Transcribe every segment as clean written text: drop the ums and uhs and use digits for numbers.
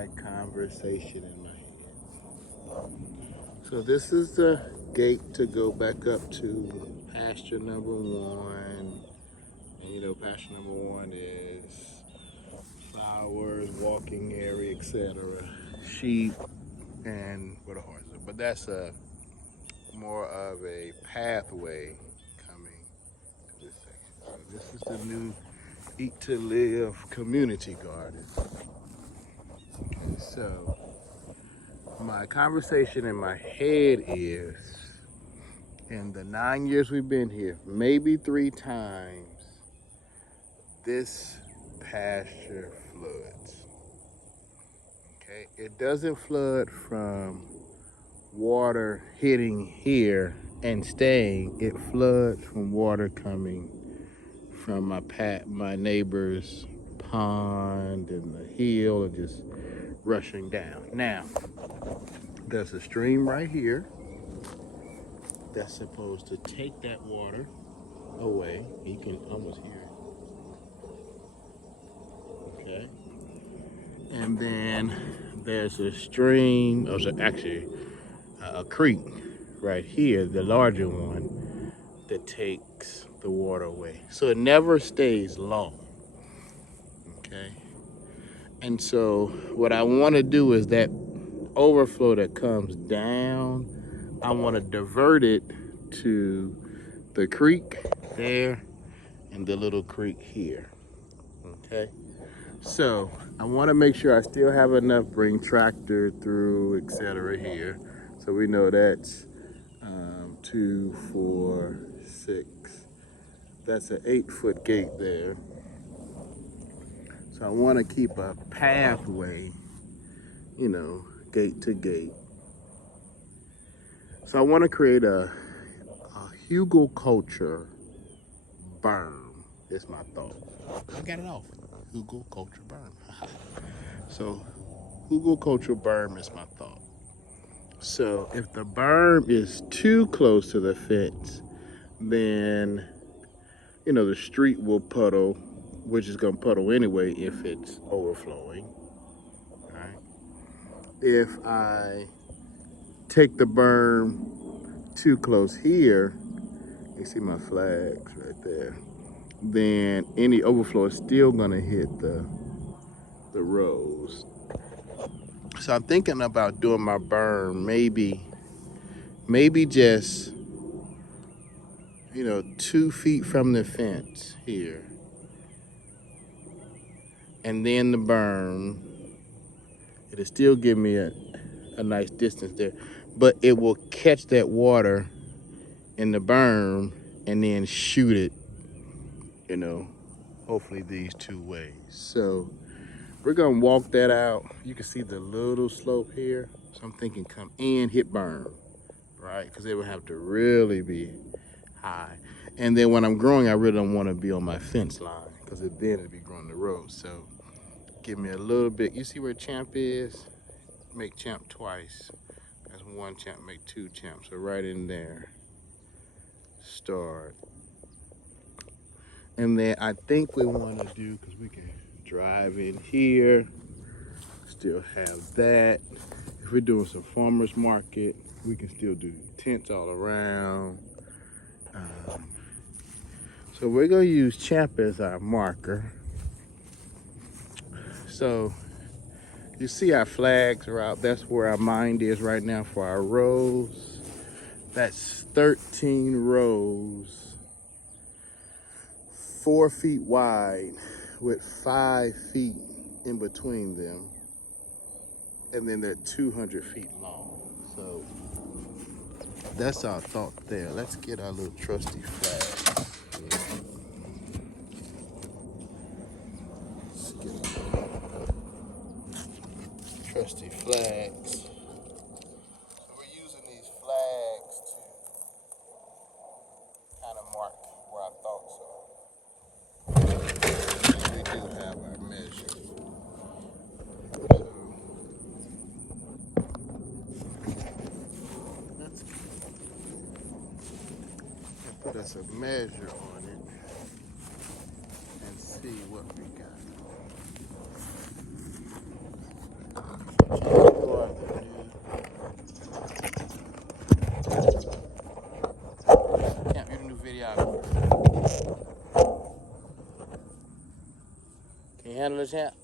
my conversation in my head. So this is the gate to go back up to pasture number one. And you know, pasture number one is flowers, walking area, etc. Sheep and where the horses are. But that's a more of a pathway coming to this section. So this is the new Eat to Live community garden. Okay, so my conversation in my head is, in the 9 years we've been here, maybe 3 times, this pasture floods. Okay, it doesn't flood from water hitting here and staying. It floods from water coming from my neighbor's pond and the hill and just rushing down. Now, there's a stream right here that's supposed to take that water away. You can almost hear it. Okay. And then there's a stream, or actually a creek right here, the larger one, that takes the water away. So it never stays long. Okay. And so what I want to do is that overflow that comes down, I want to divert it to the creek there and the little creek here. Okay. So I want to make sure I still have enough, bring tractor through, etc. here. So we know that's 2, 4, 6. That's an 8-foot gate there. So I want to keep a pathway, you know, gate to gate. So I want to create a Hugelkulture Berm. It's my thought. I got it off. Hugelkulture Berm. So Hugelkulture Berm is my thought. So if the berm is too close to the fence, then, you know, the street will puddle, which is going to puddle anyway if it's overflowing. Right? If I take the berm too close here, you see my flags right there, then any overflow is still going to hit the rows. So I'm thinking about doing my berm maybe just, you know, 2 feet from the fence here. And then the berm, it'll still give me a nice distance there, but it will catch that water in the berm and then shoot it, you know, hopefully these 2 ways. So we're gonna walk that out. You can see the little slope here. So I'm thinking come in, hit berm, right? Because it would have to really be high. And then when I'm growing, I really don't want to be on my fence line because then it'd be growing the road. So give me a little bit. You see where champ is? Make champ twice. That's 1 champ, make 2 champs. So right in there, start. And then I think we want to do, because we can drive in here, still have that. If we're doing some farmer's market, we can still do tents all around. So we're gonna use champ as our marker. So you see our flags are out. That's where our mind is right now for our rows. That's 13 rows, 4 feet wide with 5 feet in between them. And then they're 200 feet long. So that's our thought there. Let's get our little trusty flag. Let's get our trusty flags. So we're using these flags to kind of mark where our thoughts are. We do have our measure. Let's put us a measure on it and see what we got. Can you handle this, champ?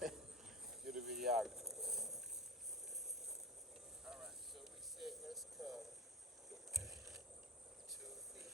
You're the videographer. All right, so we said let's cut 2 feet.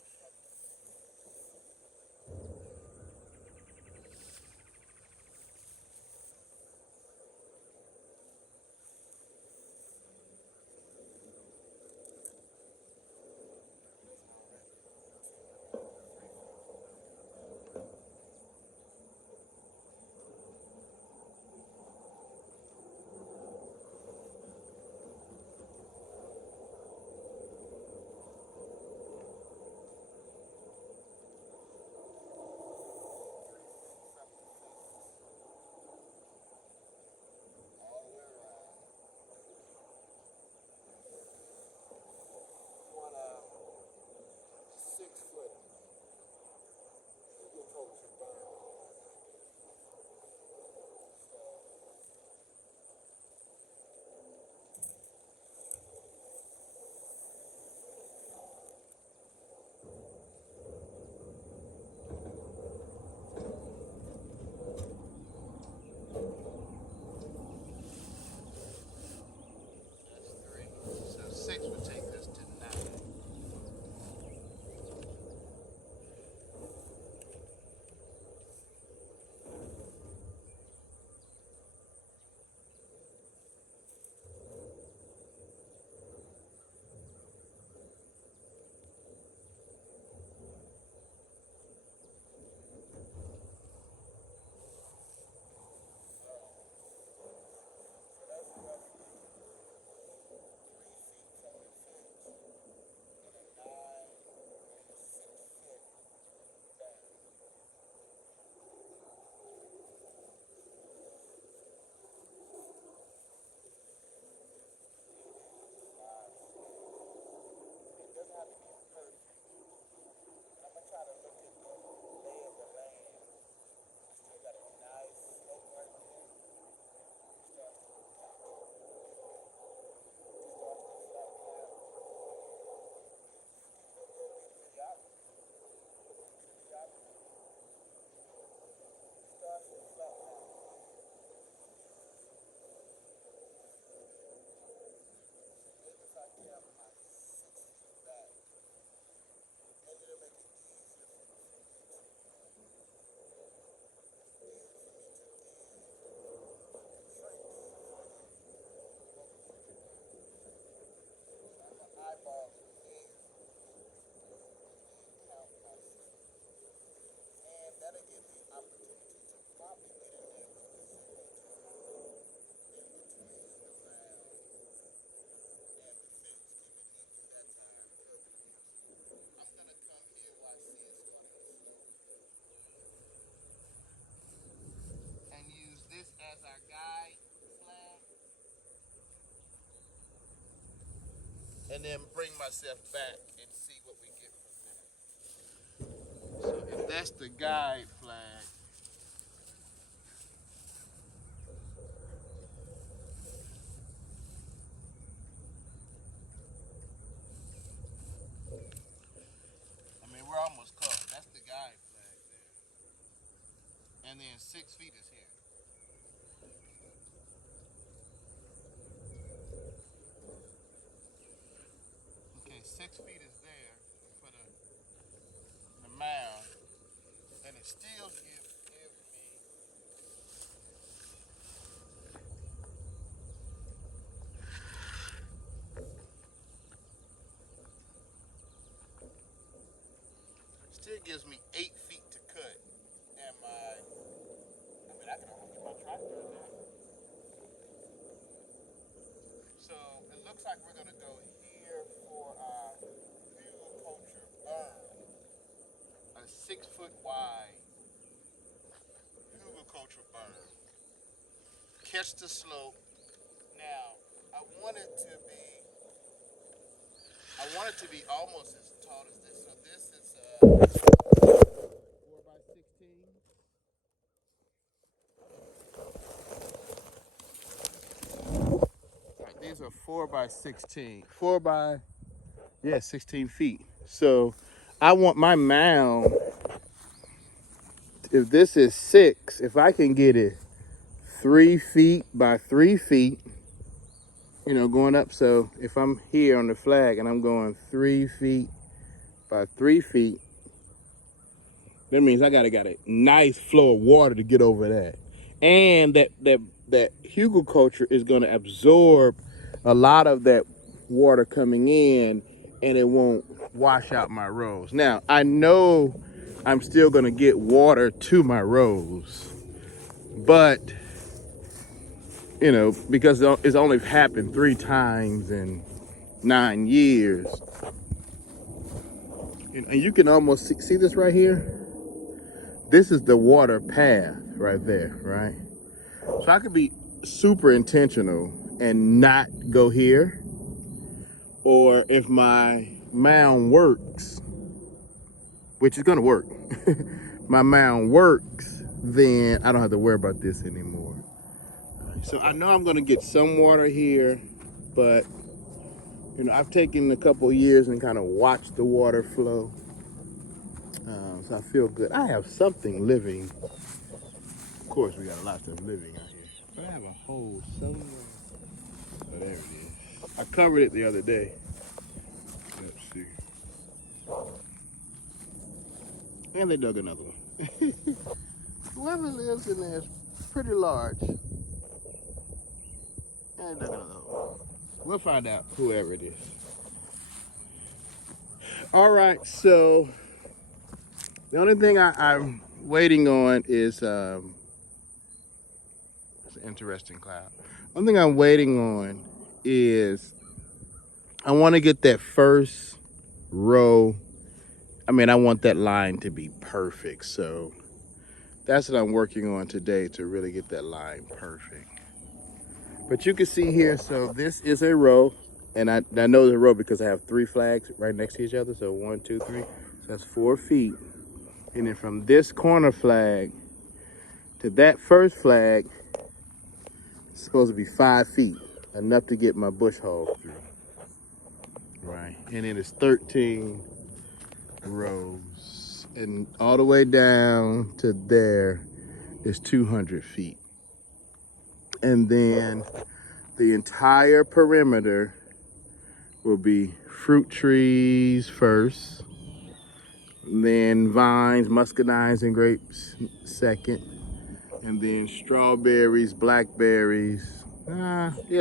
You want a 6-foot Hugelkulture Berm. That's 3. So 6 would take us to 9. And use this as our guide flag, and then bring myself back and see what we get from there. So if that's the guide flag, I mean we're almost close. That's the guide flag there. And then 6 feet is here. Okay, 6 feet is there for the mound, and it still gives me. Still gives me 8 feet to cut. And I mean, I can almost get my tractor in there. So it looks like we're gonna go here for our Hugelkulture Berm, a 6-foot wide Hugelkulture Berm. Catch the slope. Now, I want it to be almost as tall as this. So this is 4x16. Right, these are 4x16. 16 feet. So I want my mound if this is 6, if I can get it 3 feet by 3 feet, you know, going up. So if I'm here on the flag and I'm going 3 feet by 3 feet, that means I got a nice flow of water to get over that. And that Hugelkulture is going to absorb a lot of that water coming in, and it won't wash out my rows. Now, I know I'm still going to get water to my rows, but, you know, because it's only happened 3 times in 9 years. And you can almost see this right here. This is the water path right there, right? So I could be super intentional and not go here. Or if my mound works, which is gonna work, my mound works, then I don't have to worry about this anymore. So I know I'm gonna get some water here, but you know, I've taken a couple years and kind of watched the water flow. So I feel good. I have something living. Of course, we got a lot of stuff living out here. But I have a hole somewhere. Oh, there it is. I covered it the other day. Let's see. And they dug another one. Whoever lives in there is pretty large. And they dug another hole. We'll find out whoever it is. All right, so the only thing I'm waiting on is it's an interesting cloud. One thing I'm waiting on is I want to get that first row. I mean, I want that line to be perfect. So that's what I'm working on today, to really get that line perfect. But you can see here, so this is a row. And I know it's a row because I have 3 flags right next to each other. So 1, 2, 3. So that's 4 feet. And then from this corner flag to that first flag, it's supposed to be 5 feet. Enough to get my bush hog through. Right. And then it's 13 rows. And all the way down to there is 200 feet. And then the entire perimeter will be fruit trees first, then vines, muscadines, and grapes second, and then strawberries, blackberries.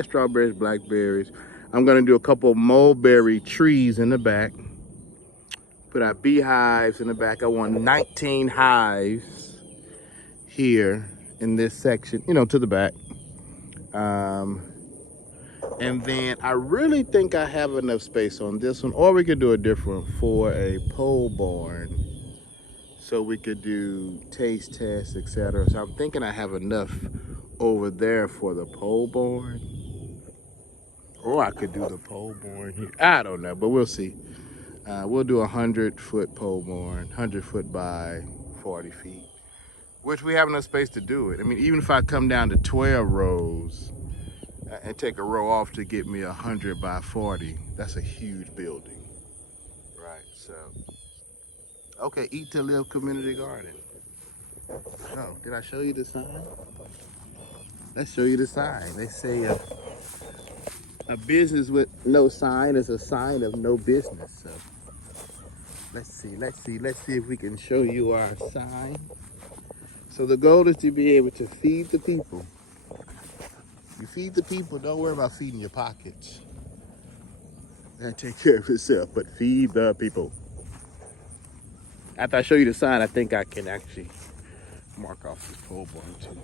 Strawberries, blackberries. I'm gonna do a couple mulberry trees in the back. Put our beehives in the back. I want 19 hives here in this section, you know, to the back. And then I really think I have enough space on this one, or we could do a different one for a pole barn. So we could do taste tests, etc. So I'm thinking I have enough over there for the pole barn. Or I could do the pole barn here. I don't know, but we'll see. We'll do a 100-foot pole barn, 100 foot by 40 feet, which we have enough space to do it. I mean, even if I come down to 12 rows, and take a row off to get me 100 by 40. That's a huge building, right? So, okay, Eat to Live Community Garden. Oh, did I show you the sign? Let's show you the sign. They say a business with no sign is a sign of no business. So, let's see if we can show you our sign. So the goal is to be able to feed the people. You feed the people, don't worry about feeding your pockets. That take care of itself, but feed the people. After I show you the sign, I think I can actually mark off this pole barn too.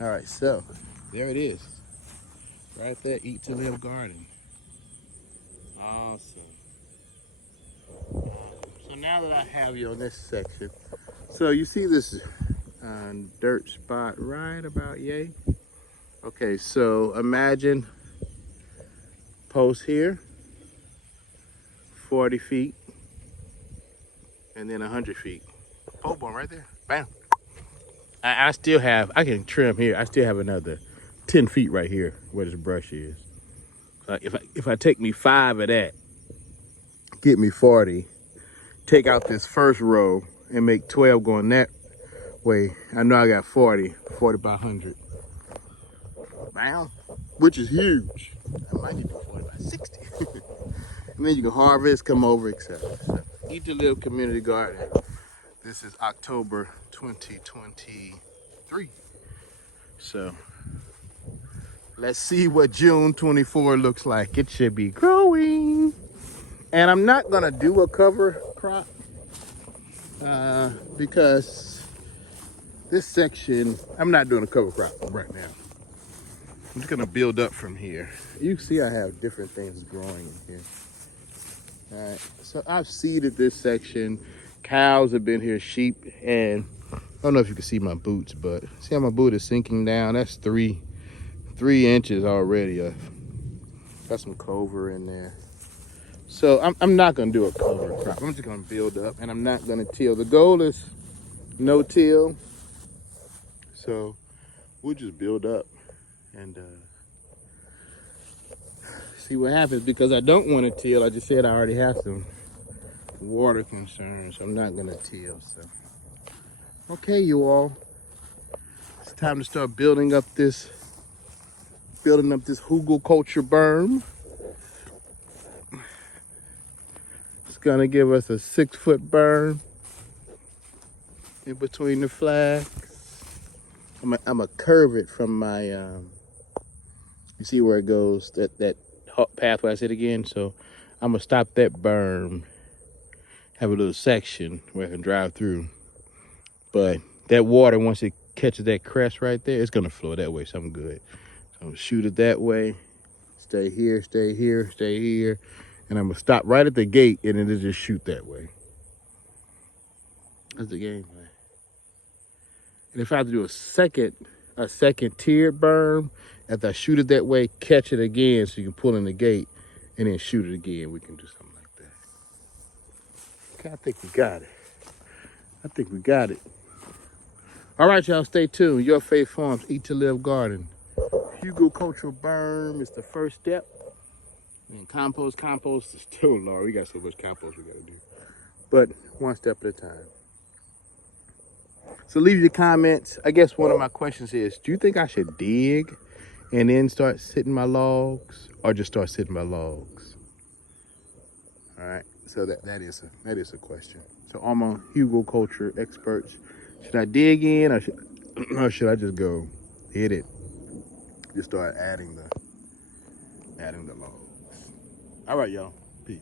All right, so there it is. Right there, Eat to Live Garden. Awesome. So now that I have you on this section, so you see this dirt spot right about yay. Okay, so imagine post here, 40 feet, and then 100 feet. Pole barn right there, bam. I still have, I can trim here. I still have another 10 feet right here where this brush is. If I take me 5 of that, get me 40, take out this first row and make 12 going that way. I know I got 40 by 100. Bam, which is huge. I might need to 40 by 60. And then you can harvest, come over, etc. So, Eat to Live Community Garden. This is October 2023. So let's see what June 24 looks like. It should be growing. And I'm not gonna do a cover crop because this section, I'm not doing a cover crop right now. I'm just gonna build up from here. You see I have different things growing in here. All right, so I've seeded this section. Cows have been here, sheep, and I don't know if you can see my boots, but see how my boot is sinking down? That's three inches already. Got some clover in there. So I'm not gonna do a cover crop. I'm just gonna build up, and I'm not gonna till. The goal is no till. So we'll just build up and see what happens, because I don't want to till. I just said I already have some water concerns. I'm not gonna till. So okay, you all, it's time to start building up this Hugelkulture berm. It's gonna give us a 6-foot berm in between the flags. I'm gonna curve it from my you see where it goes, that pathway I said again. So I'm gonna stop that berm, have a little section where I can drive through. But that water, once it catches that crest right there, it's gonna flow that way, so I'm good. So I'm gonna shoot it that way, stay here, stay here, stay here, and I'm gonna stop right at the gate and then just shoot that way. That's the game plan. And if I have to do a second tiered berm, after I shoot it that way, catch it again so you can pull in the gate and then shoot it again. We can do something like that. Okay, I think we got it. All right, y'all, stay tuned. Your Faith Farms, Eat to Live Garden. Hugelkulture berm is the first step. And compost is still low. We got so much compost we gotta do. But one step at a time. So leave your comments. I guess one of my questions is, do you think I should dig and then start sitting my logs, or just start sitting my logs? All right, so that is a question. So all my Hugelkulture experts, should I dig in, or should I just go hit it? Just start adding the logs. All right, y'all. Peace.